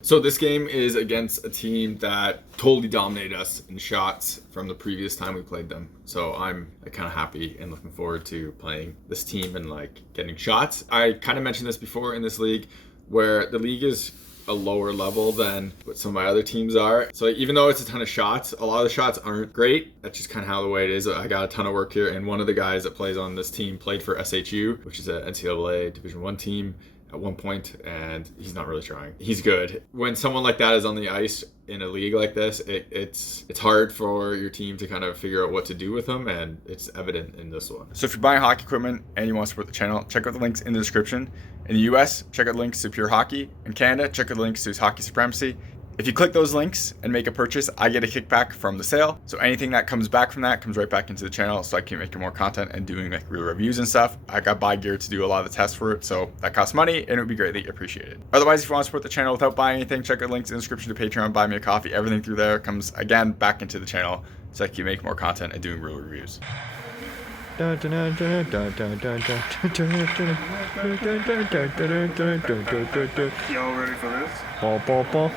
So this game is against a team that totally dominated us in shots from the previous time we played them. So I'm kind of happy and looking forward to playing this team and like getting shots. I kind of mentioned this before in this league, where the league is a lower level than what some of my other teams are. So even though it's a ton of shots, a lot of the shots aren't great. That's just kind of how the way it is. I got a ton of work here, and one of the guys that plays on this team played for SHU, which is a NCAA Division I team at one point, and he's not really trying. He's good. When someone like that is on the ice in a league like this, it's hard for your team to kind of figure out what to do with them, and it's evident in this one. So if you're buying hockey equipment and you want to support the channel, check out the links in the description. In the US, check out links to Pure Hockey. In Canada, check out the links to Hockey Supremacy. If you click those links and make a purchase, I get a kickback from the sale. So anything that comes back from that comes right back into the channel, so I can make more content and doing like real reviews and stuff. I got buy gear to do a lot of the tests for it, so that costs money and it would be greatly appreciated. Otherwise, if you want to support the channel without buying anything, check out links in the description to Patreon, buy me a coffee. Everything through there comes again back into the channel, so I can make more content and doing real reviews. Y'all ready for this?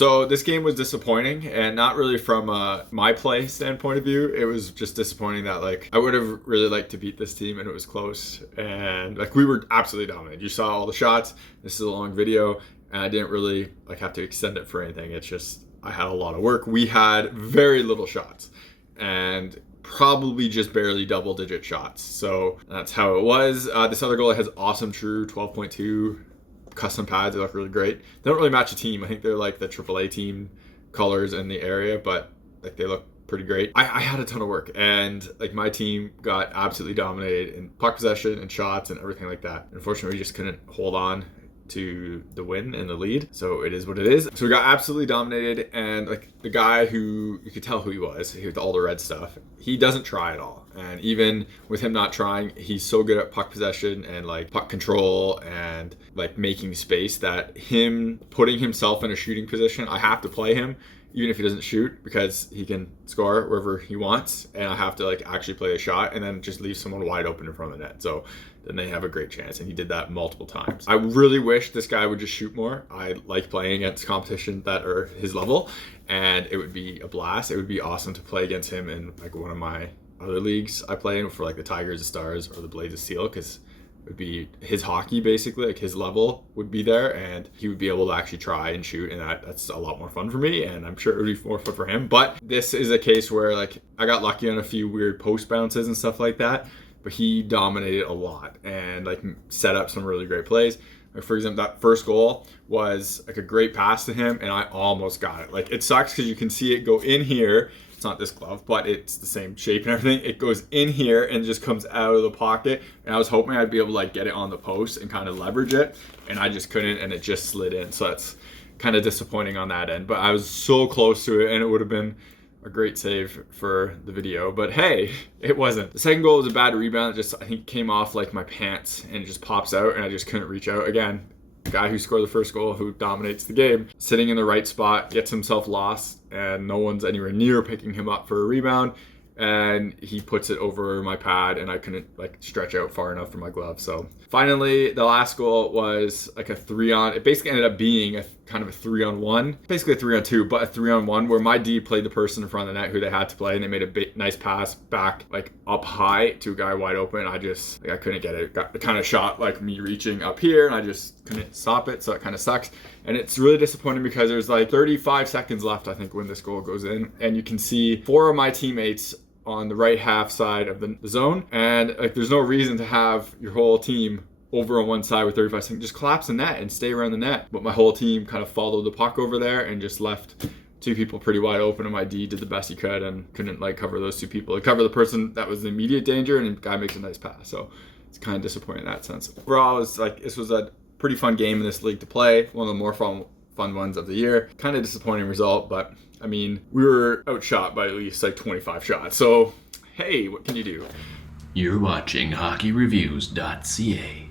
So this game was disappointing, and not really from my play standpoint of view. It was just disappointing that like I would have really liked to beat this team, and it was close, and like we were absolutely dominant. You saw all the shots. This is a long video, and I didn't really like have to extend it for anything. It's just I had a lot of work. We had very little shots, and probably just barely double-digit shots. So that's how it was. This other goalie has awesome true 12.2 custom pads. They look really great. They don't really match a team. I think they're like the AAA team colors in the area, but like they look pretty great. I had a ton of work, and like my team got absolutely dominated in puck possession and shots and everything like that. Unfortunately, we just couldn't hold on to the win and the lead, so it is what it is. So we got absolutely dominated, and like the guy who you could tell who he was with all the red stuff, he doesn't try at all. And even with him not trying, he's so good at puck possession and like puck control and like making space that him putting himself in a shooting position, I have to play him even if he doesn't shoot, because he can score wherever he wants, and I have to like actually play a shot and then just leave someone wide open in front of the net. So then they have a great chance, and he did that multiple times. I really wish this guy would just shoot more. I like playing against competition that are his level, and it would be a blast. It would be awesome to play against him in like one of my other leagues I play in for like the Tigers, the Stars, or the Blades of Steel, because it would be his hockey basically, like his level would be there, and he would be able to actually try and shoot, and that's a lot more fun for me, and I'm sure it would be more fun for him. But this is a case where like I got lucky on a few weird post bounces and stuff like that, but he dominated a lot and like set up some really great plays. Like for example, that first goal was like a great pass to him, and I almost got it. Like it sucks because you can see it go in here. It's not this glove, but it's the same shape and everything. It goes in here and just comes out of the pocket, and I was hoping I'd be able to like get it on the post and kind of leverage it, and I just couldn't, and it just slid in. So that's kind of disappointing on that end, but I was so close to it, and it would have been a great save for the video, but hey, it wasn't. The second goal was a bad rebound. It just, I think, came off like my pants and it just pops out, and I just couldn't reach out. Again, the guy who scored the first goal, who dominates the game, sitting in the right spot, gets himself lost, and no one's anywhere near picking him up for a rebound, and he puts it over my pad, and I couldn't like stretch out far enough for my glove. So finally, the last goal was like a 3-on. It basically ended up being a kind of a 3-on-1, basically a 3-on-2, but a 3-on-1 where my D played the person in front of the net who they had to play, and they made a nice pass back like up high to a guy wide open. I just like I couldn't get it. Got the kind of shot like me reaching up here, and I just couldn't stop it. So it kind of sucks, and it's really disappointing because there's like 35 seconds left, I think, when this goal goes in, and you can see 4 of my teammates on the right half side of the zone, and like there's no reason to have your whole team over on one side with 35 seconds. Just collapse the net and stay around the net. But my whole team kind of followed the puck over there and just left 2 people pretty wide open, and my D did the best he could and couldn't like cover those 2 people. He covered the person that was in immediate danger, and the guy makes a nice pass. So it's kind of disappointing in that sense. Overall, it was like this was a pretty fun game in this league to play. One of the more fun ones of the year. Kind of disappointing result, but I mean, we were outshot by at least like 25 shots. So hey, what can you do? You're watching HockeyReviews.ca.